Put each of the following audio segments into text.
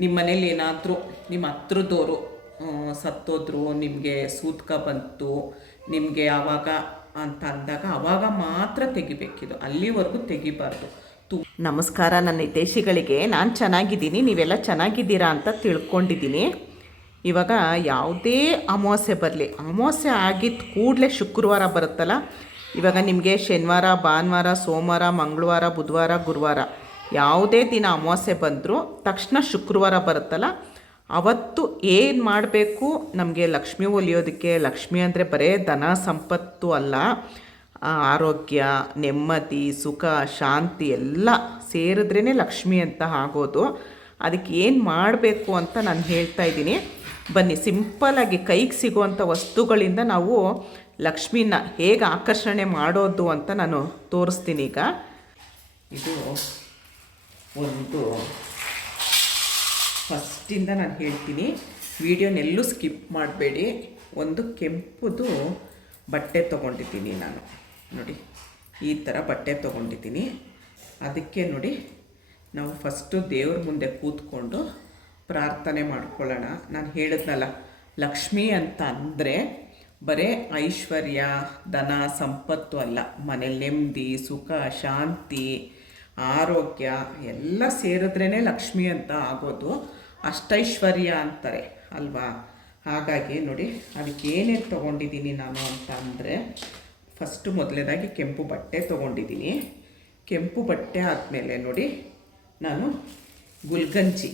ನಿಮ್ಮ ಮನೇಲಿ ಏನಾದರೂ, ನಿಮ್ಮ ಹತ್ರದವರು ಸತ್ತೋದ್ರು, ನಿಮಗೆ ಸೂತ್ಕ ಬಂತು, ನಿಮಗೆ ಆವಾಗ ಅಂತ ಅಂದಾಗ ಆವಾಗ ಮಾತ್ರ ತೆಗಿಬೇಕಿದು, ಅಲ್ಲಿವರೆಗೂ ತೆಗಿಬಾರ್ದು. ನಮಸ್ಕಾರ ನನ್ನ ಹಿತೇಶಿಗಳಿಗೆ ನಾನು ಚೆನ್ನಾಗಿದ್ದೀನಿ, ನೀವೆಲ್ಲ ಚೆನ್ನಾಗಿದ್ದೀರಾ ಅಂತ ತಿಳ್ಕೊಂಡಿದ್ದೀನಿ. ಇವಾಗ ಯಾವುದೇ ಅಮಾವಾಸ್ಯೆ ಬರಲಿ, ಅಮಾವಾಸ್ಯೆ ಆಗಿದ್ದ ಕೂಡಲೇ ಶುಕ್ರವಾರ ಬರುತ್ತಲ್ಲ, ಇವಾಗ ನಿಮಗೆ ಶನಿವಾರ, ಭಾನುವಾರ, ಸೋಮವಾರ, ಮಂಗಳವಾರ, ಬುಧವಾರ, ಗುರುವಾರ. ಯಾವುದೇ ದಿನ ಅಮಾವಾಸ್ಯೆ ಬಂದರೂ ತಕ್ಷಣ ಶುಕ್ರವಾರ ಬರುತ್ತಲ್ಲ, ಅವತ್ತು ಏನು ಮಾಡಬೇಕು? ನಮಗೆ ಲಕ್ಷ್ಮಿ ಒಲಿಯೋದಕ್ಕೆ, ಲಕ್ಷ್ಮಿ ಅಂದರೆ ಬರೇ ಧನ ಸಂಪತ್ತು ಅಲ್ಲ. ಆರೋಗ್ಯ, ನೆಮ್ಮದಿ, ಸುಖ, ಶಾಂತಿ ಎಲ್ಲ ಸೇರಿದ್ರೇ ಲಕ್ಷ್ಮಿ ಅಂತ ಆಗೋದು. ಅದಕ್ಕೆ ಏನು ಮಾಡಬೇಕು ಅಂತ ನಾನು ಹೇಳ್ತಾ ಇದ್ದೀನಿ. ಬನ್ನಿ ಸಿಂಪಲಾಗಿ ಕೈಗೆ ಸಿಗುವಂಥ ವಸ್ತುಗಳಿಂದ ನಾವು ಲಕ್ಷ್ಮಿನ ಹೇಗೆ ಆಕರ್ಷಣೆ ಮಾಡೋದು ಅಂತ ನಾನು ತೋರಿಸ್ತೀನಿ ಈಗ. ಇದು ಒಂದು ಫಸ್ಟಿಂದ ನಾನು ಹೇಳ್ತೀನಿ. ವೀಡಿಯೋನೆಲ್ಲೂ ಸ್ಕಿಪ್ ಮಾಡಬೇಡಿ. ಒಂದು ಕೆಂಪುದು ಬಟ್ಟೆ ತೊಗೊಂಡಿದ್ದೀನಿ ನಾನು. ನೋಡಿ, ಈ ಥರ ಬಟ್ಟೆ ತೊಗೊಂಡಿದ್ದೀನಿ. ಅದಕ್ಕೆ ನೋಡಿ, ನಾವು ಫಸ್ಟು ದೇವ್ರ ಮುಂದೆ ಕೂತ್ಕೊಂಡು ಪ್ರಾರ್ಥನೆ ಮಾಡ್ಕೊಳ್ಳೋಣ. ನಾನು ಹೇಳಿದ್ನಲ್ಲ, ಲಕ್ಷ್ಮಿ ಅಂತ ಅಂದರೆ ಬರೇ ಐಶ್ವರ್ಯ, ಧನ, ಸಂಪತ್ತು ಅಲ್ಲ. ಮನೇಲಿ ನೆಮ್ಮದಿ, ಸುಖ, ಶಾಂತಿ. ಆರೋಗ್ಯ ಎಲ್ಲ ಸೇರಿದ್ರೇ ಲಕ್ಷ್ಮಿ ಅಂತ ಆಗೋದು. ಅಷ್ಟೈಶ್ವರ್ಯ ಅಂತಾರೆ, ಅಲ್ವಾ? ಹಾಗಾಗಿ ನೋಡಿ, ಅದಕ್ಕೆ ಏನೇನು ತೊಗೊಂಡಿದ್ದೀನಿ ನಾನು ಅಂತ ಅಂದರೆ ಫಸ್ಟು ಮೊದಲನೇದಾಗಿ ಕೆಂಪು ಬಟ್ಟೆ ತೊಗೊಂಡಿದ್ದೀನಿ. ಕೆಂಪು ಬಟ್ಟೆ ಆದಮೇಲೆ ನೋಡಿ, ನಾನು ಗುಲ್ಗಂಜಿ.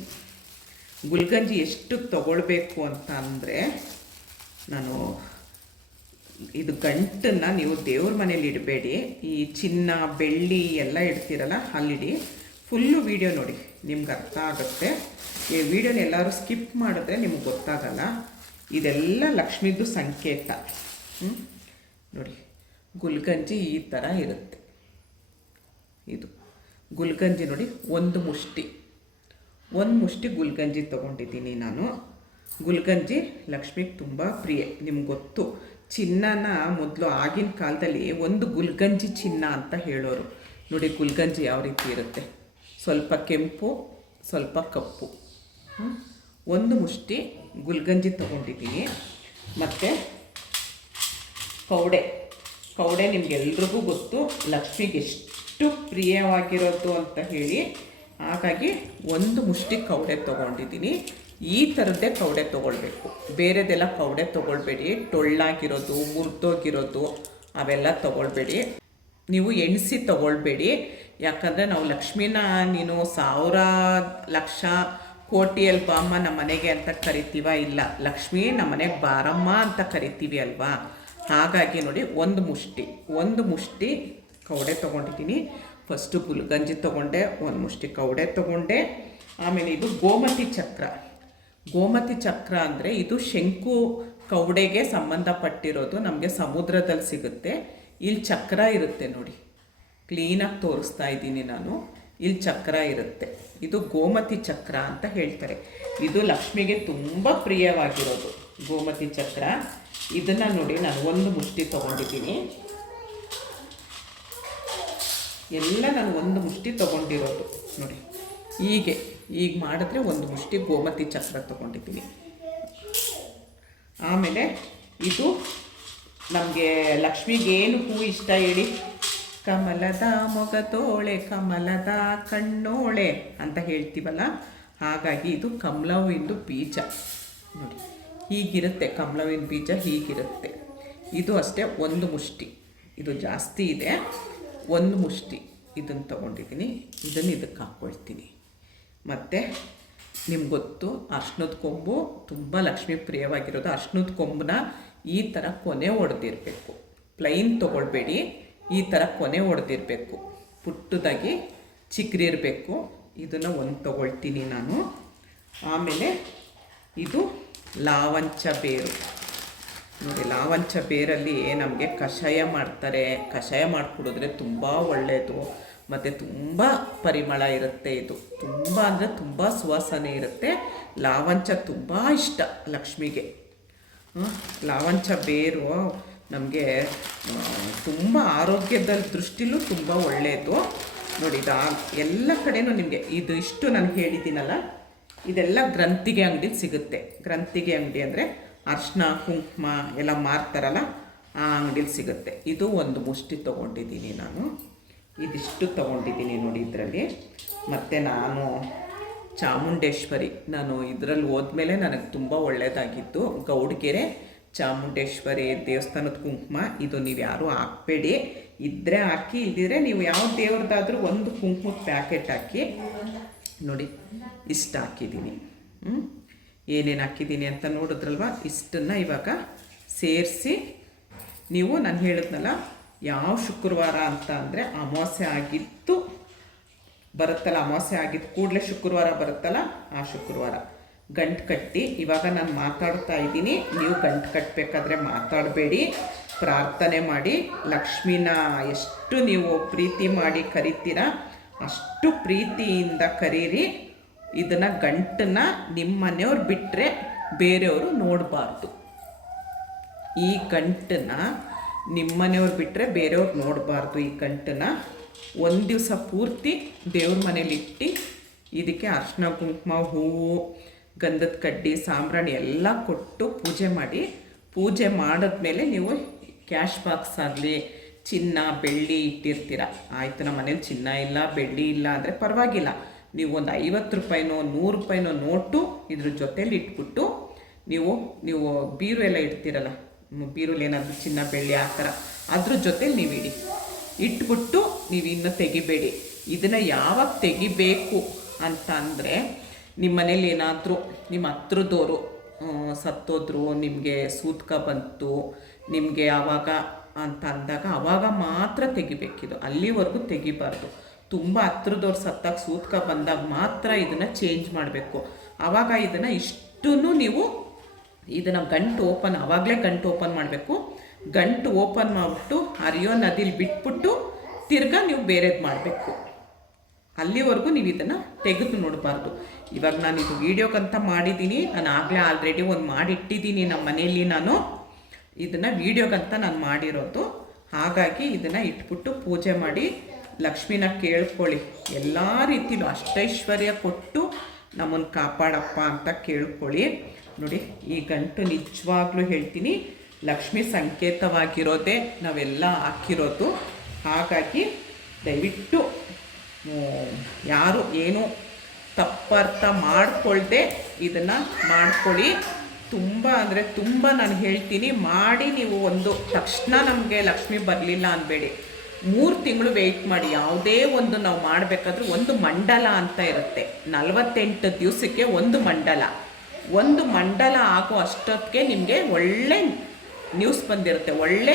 ಗುಲ್ಗಂಜಿ ಎಷ್ಟು ತಗೊಳ್ಬೇಕು ಅಂತ ಅಂದರೆ, ನಾನು ಇದು ಗಂಟನ್ನು ನೀವು ದೇವ್ರ ಮನೇಲಿ ಇಡಬೇಡಿ. ಈ ಚಿನ್ನ, ಬೆಳ್ಳಿ ಎಲ್ಲ ಇಡ್ತೀರಲ್ಲ, ಅಲ್ಲಿಡಿ. ಫುಲ್ಲು ವೀಡಿಯೋ ನೋಡಿ, ನಿಮ್ಗೆ ಅರ್ಥ ಆಗುತ್ತೆ. ಈ ವಿಡಿಯೋನ ಎಲ್ಲರೂ ಸ್ಕಿಪ್ ಮಾಡಿದ್ರೆ ನಿಮ್ಗೆ ಗೊತ್ತಾಗಲ್ಲ. ಇದೆಲ್ಲ ಲಕ್ಷ್ಮಿದು ಸಂಕೇತ? ನೋಡಿ, ಗುಲ್ಗಂಜಿ ಈ ಥರ ಇರುತ್ತೆ. ಇದು ಗುಲ್ಗಂಜಿ ನೋಡಿ, ಒಂದು ಮುಷ್ಟಿ. ಒಂದು ಮುಷ್ಟಿ ಗುಲ್ಗಂಜಿ ತೊಗೊಂಡಿದ್ದೀನಿ ನಾನು. ಗುಲ್ಗಂಜಿ ಲಕ್ಷ್ಮಿಗೆ ತುಂಬ ಪ್ರಿಯ, ನಿಮ್ಗೆ ಗೊತ್ತು. ಚಿನ್ನನ ಮೊದಲು ಆಗಿನ ಕಾಲದಲ್ಲಿ ಒಂದು ಗುಲ್ಗಂಜಿ ಚಿನ್ನ ಅಂತ ಹೇಳೋರು. ನೋಡಿ ಗುಲ್ಗಂಜಿ ಯಾವ ರೀತಿ ಇರುತ್ತೆ? ಸ್ವಲ್ಪ ಕೆಂಪು, ಸ್ವಲ್ಪ ಕಪ್ಪು. ಒಂದು ಮುಷ್ಟಿ ಗುಲ್ಗಂಜಿ ತೊಗೊಂಡಿದ್ದೀನಿ. ಮತ್ತು ಕೌಡೆ ಕೌಡೆ ನಿಮಗೆಲ್ರಿಗೂ ಗೊತ್ತು. ಲಕ್ಷ್ಮಿಗೆ ಎಷ್ಟು ಪ್ರಿಯವಾಗಿರೋದು ಅಂತ ಹೇಳಿ. ಹಾಗಾಗಿ ಒಂದು ಮುಷ್ಟಿ ಕೌಡೆ ತೊಗೊಂಡಿದ್ದೀನಿ. ಈ ಥರದ್ದೇ ಕೌಡೆ ತೊಗೊಳ್ಬೇಕು. ಬೇರೆದೆಲ್ಲ ಕೌಡೆ ತೊಗೊಳ್ಬೇಡಿ. ಟೊಳ್ಳಾಗಿರೋದು, ಮುರಿದೋಗಿರೋದು, ಅವೆಲ್ಲ ತೊಗೊಳ್ಬೇಡಿ. ನೀವು ಎಣಿಸಿ ತೊಗೊಳ್ಬೇಡಿ. ಯಾಕಂದರೆ ನಾವು ಲಕ್ಷ್ಮಿನ, ನೀನು ಸಾವಿರ ಲಕ್ಷ ಕೋಟಿ ಅಲ್ವಾ ಅಮ್ಮ ನಮ್ಮ ಮನೆಗೆ ಅಂತ ಕರಿತೀವ? ಇಲ್ಲ. ಲಕ್ಷ್ಮಿ ನಮ್ಮ ಮನೆಗೆ ಬಾರಮ್ಮ ಅಂತ ಕರಿತೀವಿ ಅಲ್ವಾ? ಹಾಗಾಗಿ ನೋಡಿ, ಒಂದು ಮುಷ್ಟಿ ಒಂದು ಮುಷ್ಟಿ ಕವಡೆ ತೊಗೊಂಡಿದ್ದೀನಿ. ಫಸ್ಟು ಗುಲ್ಗಂಜಿ ತೊಗೊಂಡೆ, ಒಂದು ಮುಷ್ಟಿ ಕೌಡೆ ತೊಗೊಂಡೆ. ಆಮೇಲೆ ಇದು ಗೋಮತಿ ಚಕ್ರ. ಗೋಮತಿ ಚಕ್ರ ಅಂದರೆ ಇದು ಶಂಕು ಕೌಡೆಗೆ ಸಂಬಂಧಪಟ್ಟಿರೋದು, ನಮಗೆ ಸಮುದ್ರದಲ್ಲಿ ಸಿಗುತ್ತೆ. ಇಲ್ಲಿ ಚಕ್ರ ಇರುತ್ತೆ ನೋಡಿ. ಕ್ಲೀನಾಗಿ ತೋರಿಸ್ತಾ ಇದ್ದೀನಿ ನಾನು. ಇಲ್ಲಿ ಚಕ್ರ ಇರುತ್ತೆ. ಇದು ಗೋಮತಿ ಚಕ್ರ ಅಂತ ಹೇಳ್ತಾರೆ. ಇದು ಲಕ್ಷ್ಮಿಗೆ ತುಂಬ ಪ್ರಿಯವಾಗಿರೋದು ಗೋಮತಿ ಚಕ್ರ. ಇದನ್ನು ನೋಡಿ ನಾನು ಒಂದು ಮುಷ್ಟಿ ತೊಗೊಂಡಿದ್ದೀನಿ. ಎಲ್ಲ ನಾನು ಒಂದು ಮುಷ್ಟಿ ತೊಗೊಂಡಿರೋದು ನೋಡಿ. ಹೀಗೆ. ಈಗ ಮಾಡಿದ್ರೆ ಒಂದು ಮುಷ್ಟಿ ಗೋಮತಿ ಚಕ್ರ ತಗೊಂಡಿದ್ದೀನಿ. ಆಮೇಲೆ ಇದು ನಮಗೆ ಲಕ್ಷ್ಮಿಗೆ ಏನು ಹೂ ಇಷ್ಟ ಹೇಳಿ? ಕಮಲದ ಮೊಗತೋಳೆ ಕಮಲದ ಕಣ್ಣೋಳೆ ಅಂತ ಹೇಳ್ತೀವಲ್ಲ? ಹಾಗಾಗಿ ಇದು ಕಮಲವಿಂದು ಬೀಜ. ನೋಡಿ, ಹೀಗಿರುತ್ತೆ, ಕಮಲವಿನ ಬೀಜ ಹೀಗಿರುತ್ತೆ. ಇದು ಅಷ್ಟೇ ಒಂದು ಮುಷ್ಟಿ. ಇದು ಜಾಸ್ತಿ ಇದೆ. ಒಂದು ಮುಷ್ಟಿ ಇದನ್ನು ತಗೊಂಡಿದ್ದೀನಿ. ಇದನ್ನು ಇದಕ್ಕೆ ಹಾಕ್ಕೊಳ್ತೀನಿ ಮತ್ತು ನಿಮ್ಗೆ ಗೊತ್ತು, ಅರ್ಶಿನದ ಕೊಂಬು ತುಂಬ ಲಕ್ಷ್ಮೀ ಪ್ರಿಯವಾಗಿರೋದು ಅರ್ಶಿನದ ಕೊಂಬನ್ನ ಈ ಥರ ಕೊನೆ ಹೊಡೆದಿರಬೇಕು ಪ್ಲೈನ್ ತೊಗೊಳ್ಬೇಡಿ, ಈ ಥರ ಕೊನೆ ಹೊಡೆದಿರಬೇಕು ಪುಟ್ಟದಾಗಿ ಚಿಕ್ಕರಿರಬೇಕು ಇದನ್ನು ಒಂದು ತೊಗೊಳ್ತೀನಿ ನಾನು. ಆಮೇಲೆ ಇದು ಲಾವಂಚ ಬೇರು. ನೋಡಿ, ಲಾವಂಚ ಬೇರಲ್ಲಿ ನಮಗೆ ಕಷಾಯ ಮಾಡ್ತಾರೆ. ಕಷಾಯ ಮಾಡಿಕೊಡಿದ್ರೆ ತುಂಬ ಒಳ್ಳೆಯದು ಮತ್ತು ತುಂಬ ಪರಿಮಳ ಇರುತ್ತೆ ಇದು. ತುಂಬ ಅಂದರೆ ತುಂಬ ಸುವಾಸನೆ ಇರುತ್ತೆ. ಲಾವಂಚ ತುಂಬ ಇಷ್ಟ ಲಕ್ಷ್ಮಿಗೆ? ಲಾವಂಚ ಬೇರು ನಮಗೆ ತುಂಬ ಆರೋಗ್ಯದ ದೃಷ್ಟಿಲೂ ತುಂಬ ಒಳ್ಳೆಯದು ನೋಡಿ, ಇದು ಎಲ್ಲ ಕಡೆನೂ ನಿಮಗೆ ಇದು ಇಷ್ಟು ನಾನು ಹೇಳಿದ್ದೀನಲ್ಲ, ಇದೆಲ್ಲ ಗ್ರಂಥಿಗೆ ಅಂಗಡಿ ಸಿಗುತ್ತೆ. ಗ್ರಂಥಿಗೆ ಅಂಗಡಿ ಅಂದರೆ ಅರ್ಶಿನ ಕುಂಕುಮ ಎಲ್ಲ ಮಾರ್ತಾರಲ್ಲ, ಆ ಅಂಗಡಿಲಿ ಸಿಗುತ್ತೆ. ಇದು ಒಂದು ಮುಷ್ಟಿ ತೊಗೊಂಡಿದ್ದೀನಿ ನಾನು. ಇದಿಷ್ಟು ತೊಗೊಂಡಿದ್ದೀನಿ ನೋಡಿ ಇದರಲ್ಲಿ. ಮತ್ತು ನಾನು ಚಾಮುಂಡೇಶ್ವರಿ, ನಾನು ಇದರಲ್ಲಿ ಹೋದ್ಮೇಲೆ ನನಗೆ ತುಂಬ ಒಳ್ಳೆಯದಾಗಿತ್ತು ಗೌಡ್ಗೆರೆ ಚಾಮುಂಡೇಶ್ವರಿ ದೇವಸ್ಥಾನದ ಕುಂಕುಮ, ಇದು ನೀವು ಯಾರೂ ಹಾಕ್ಬೇಡಿ. ಇದ್ದರೆ ಹಾಕಿ, ಇಲ್ದಿದ್ರೆ ನೀವು ಯಾವ ದೇವ್ರದ್ದಾದರೂ ಒಂದು ಕುಂಕುಮದ ಪ್ಯಾಕೆಟ್ ಹಾಕಿ. ನೋಡಿ, ಇಷ್ಟು ಹಾಕಿದ್ದೀನಿ. ಹ್ಞೂ ಏನೇನು ಹಾಕಿದ್ದೀನಿ ಅಂತ ನೋಡಿದ್ರಲ್ವ? ಇಷ್ಟನ್ನು ಇವಾಗ ಸೇರಿಸಿ, ನೀವು ನಾನು ಹೇಳಿದ್ನಲ್ಲ ಯಾವ ಶುಕ್ರವಾರ ಅಂತ ಅಂದರೆ ಅಮಾವಾಸ್ಯೆ ಆಗಿತ್ತು, ಬರುತ್ತಲ್ಲ, ಅಮಾವಾಸ್ಯೆ ಆಗಿತ್ತು ಕೂಡಲೇ ಶುಕ್ರವಾರ ಬರುತ್ತಲ್ಲ, ಆ ಶುಕ್ರವಾರ. ಗಂಟು ಕಟ್ಟಿ, ಇವಾಗ ನಾನು ಮಾತಾಡ್ತಾ ಇದ್ದೀನಿ. ನೀವು ಗಂಟು ಕಟ್ಟಬೇಕಾದ್ರೆ ಮಾತಾಡಬೇಡಿ. ಪ್ರಾರ್ಥನೆ ಮಾಡಿ. ಲಕ್ಷ್ಮಿನ ಎಷ್ಟು ನೀವು ಪ್ರೀತಿ ಮಾಡಿ ಕರಿತೀರ, ಅಷ್ಟು ಪ್ರೀತಿಯಿಂದ ಕರೀರಿ. ಇದನ್ನು ಗಂಟನ್ನ ನಿಮ್ಮ ಮನೆಯವ್ರು ಬಿಟ್ಟರೆ ಬೇರೆಯವರು ನೋಡಬಾರ್ದು. ಈ ಗಂಟನ್ನ ನಿಮ್ಮನೆಯವ್ರು ಬಿಟ್ಟರೆ ಬೇರೆಯವ್ರು ನೋಡಬಾರ್ದು ಈ ಗಂಟನ್ನ ಒಂದು ದಿವಸ ಪೂರ್ತಿ ದೇವ್ರ ಮನೇಲಿಟ್ಟು ಇದಕ್ಕೆ ಅರ್ಶಿನ, ಕುಂಕುಮ ಹೂವು ಗಂಧದ ಕಡ್ಡಿ, ಸಾಂಬ್ರಾಣಿ ಎಲ್ಲ ಕೊಟ್ಟು ಪೂಜೆ ಮಾಡಿ. ಪೂಜೆ ಮಾಡಿದ್ಮೇಲೆ ನೀವು ಕ್ಯಾಶ್ ಬಾಕ್ಸ್ ಆಗಲಿ, ಚಿನ್ನ, ಬೆಳ್ಳಿ ಇಟ್ಟಿರ್ತೀರ. ಆಯಿತು, ನಮ್ಮ ಮನೇಲಿ ಚಿನ್ನ ಇಲ್ಲ, ಬೆಳ್ಳಿ ಇಲ್ಲ ಅಂದರೆ ಪರವಾಗಿಲ್ಲ. ನೀವು ಒಂದು ಐವತ್ತು ರೂಪಾಯಿನೋ, ನೂರು ರೂಪಾಯಿನೋ ನೋಟು ಇದ್ರ ಜೊತೇಲಿ ಇಟ್ಬಿಟ್ಟು ನೀವು ನೀವು ಬೀರು ಎಲ್ಲ ಇಡ್ತೀರಲ್ಲ ಬೀರುಲಿ ಏನಾದರೂ ಚಿನ್ನ, ಬೆಳ್ಳಿ ಆ ಥರ. ಅದ್ರ ಜೊತೆಲಿ ನೀವು ಇಡಿ ಇಟ್ಬಿಟ್ಟು ನೀವು ಇನ್ನು ತೆಗಿಬೇಡಿ. ಇದನ್ನು ಯಾವಾಗ ತೆಗಿಬೇಕು ಅಂತ ಅಂದರೆ ನಿಮ್ಮ ಮನೇಲಿ ಏನಾದರೂ ನಿಮ್ಮ ಹತ್ರದವರು ಸತ್ತೋದ್ರು, ನಿಮಗೆ ಸೂತ್ಕ ಬಂತು, ನಿಮಗೆ ಆವಾಗ ಅಂತ ಅಂದಾಗ ಆವಾಗ ಮಾತ್ರ ತೆಗಿಬೇಕಿದು. ಅಲ್ಲಿವರೆಗೂ ತೆಗಿಬಾರ್ದು. ತುಂಬ ಹತ್ರದವ್ರು ಸತ್ತಾಗ ಸೂತ್ಕ ಬಂದಾಗ ಮಾತ್ರ ಇದನ್ನು ಚೇಂಜ್ ಮಾಡಬೇಕು. ಆವಾಗ ಇದನ್ನು ಇಷ್ಟೂ ನೀವು ಇದನ್ನು ಗಂಟು ಓಪನ್ ಆವಾಗಲೇ ಗಂಟು ಓಪನ್ ಮಾಡಬೇಕು. ಗಂಟು ಓಪನ್ ಮಾಡಿಬಿಟ್ಟು ಹರಿಯೋ ನದಿಲಿ ಬಿಟ್ಬಿಟ್ಟು ತಿರ್ಗಾ ನೀವು ಬೇರೆದು ಮಾಡಬೇಕು. ಅಲ್ಲಿವರೆಗೂ ನೀವು ಇದನ್ನು ತೆಗೆದು ನೋಡಬಾರ್ದು. ಇವಾಗ ನಾನು ಇದು ವೀಡಿಯೋಕ್ಕಂತ ಮಾಡಿದ್ದೀನಿ ನಾನು ಆಗಲೇ ಆಲ್ರೆಡಿ ಒಂದು ಮಾಡಿಟ್ಟಿದ್ದೀನಿ ನಮ್ಮ ಮನೆಯಲ್ಲಿ ನಾನು. ಇದನ್ನು ವೀಡಿಯೋಗಂತ ನಾನು ಮಾಡಿರೋದು. ಹಾಗಾಗಿ ಇದನ್ನು ಇಟ್ಬಿಟ್ಟು ಪೂಜೆ ಮಾಡಿ ಲಕ್ಷ್ಮಿನ ಕೇಳ್ಕೊಳ್ಳಿ. ಎಲ್ಲ ರೀತಿಲೂ ಅಷ್ಟೈಶ್ವರ್ಯ ಕೊಟ್ಟು ನಮ್ಮನ್ನು ಕಾಪಾಡಪ್ಪ ಅಂತ ಕೇಳ್ಕೊಳ್ಳಿ. ನೋಡಿ, ಈ ಗಂಟು ನಿಜವಾಗ್ಲೂ ಹೇಳ್ತೀನಿ, ಲಕ್ಷ್ಮಿ ಸಂಕೇತವಾಗಿರೋದೇ ನಾವೆಲ್ಲ ಹಾಕಿರೋದು. ಹಾಗಾಗಿ ದಯವಿಟ್ಟು ಯಾರು ಏನು ತಪ್ಪರ್ಥ ಮಾಡಿಕೊಳ್ಳದೆ ಇದನ್ನು ಮಾಡ್ಕೊಳ್ಳಿ. ತುಂಬ ಅಂದರೆ ತುಂಬ ನಾನು ಹೇಳ್ತೀನಿ, ಮಾಡಿ ನೀವು ಒಂದು ತಕ್ಷಣ ನಮಗೆ ಲಕ್ಷ್ಮಿ ಬರಲಿಲ್ಲ ಅನ್ಬೇಡಿ. ಮೂರು ತಿಂಗಳು ವೆಯ್ಟ್ ಮಾಡಿ, ಯಾವುದೇ ಒಂದು ನಾವು ಮಾಡಬೇಕಾದ್ರೂ ಒಂದು ಮಂಡಲ ಅಂತ ಇರುತ್ತೆ. ನಲವತ್ತೆಂಟು ದಿವಸಕ್ಕೆ ಒಂದು ಮಂಡಲ. ಒಂದು ಮಂಡಲ ಆಗೋ ಅಷ್ಟೊತ್ತಿಗೆ ನಿಮಗೆ ಒಳ್ಳೆ ನ್ಯೂಸ್ ಬಂದಿರುತ್ತೆ. ಒಳ್ಳೆ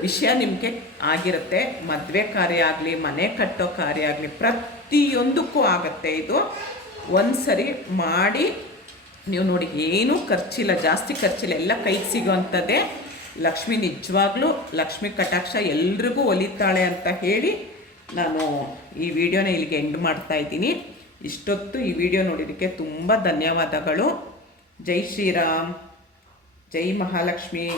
ವಿಷಯ ನಿಮಗೆ ಆಗಿರುತ್ತೆ. ಮದುವೆ ಕಾರ್ಯ ಆಗಲಿ, ಮನೆ ಕಟ್ಟೋ ಕಾರ್ಯ ಆಗಲಿ, ಪ್ರತಿಯೊಂದಕ್ಕೂ ಆಗುತ್ತೆ. ಇದು ಒಂದು ಸರಿ ಮಾಡಿ, ನೀವು ನೋಡಿ, ಏನೂ ಖರ್ಚಿಲ್ಲ, ಜಾಸ್ತಿ ಖರ್ಚಿಲ್ಲ, ಎಲ್ಲ ಕೈಗೆ ಸಿಗೋವಂಥದ್ದೇ ಲಕ್ಷ್ಮಿ ನಿಜವಾಗ್ಲೂ ಲಕ್ಷ್ಮಿ ಕಟಾಕ್ಷ ಎಲ್ರಿಗೂ ಒಲಿತಾಳೆ ಅಂತ ಹೇಳಿ ನಾನು ಈ ವಿಡಿಯೋನ ಇಲ್ಲಿಗೆ ಎಂಡ್ ಮಾಡ್ತಾ ಇದ್ದೀನಿ. ಇಷ್ಟೊತ್ತು ಈ ವಿಡಿಯೋ ನೋಡಿದ್ದಕ್ಕೆ ತುಂಬ ಧನ್ಯವಾದಗಳು. ಜೈ ಶ್ರೀರಾಮ್. ಜೈ ಮಹಾಲಕ್ಷ್ಮಿ.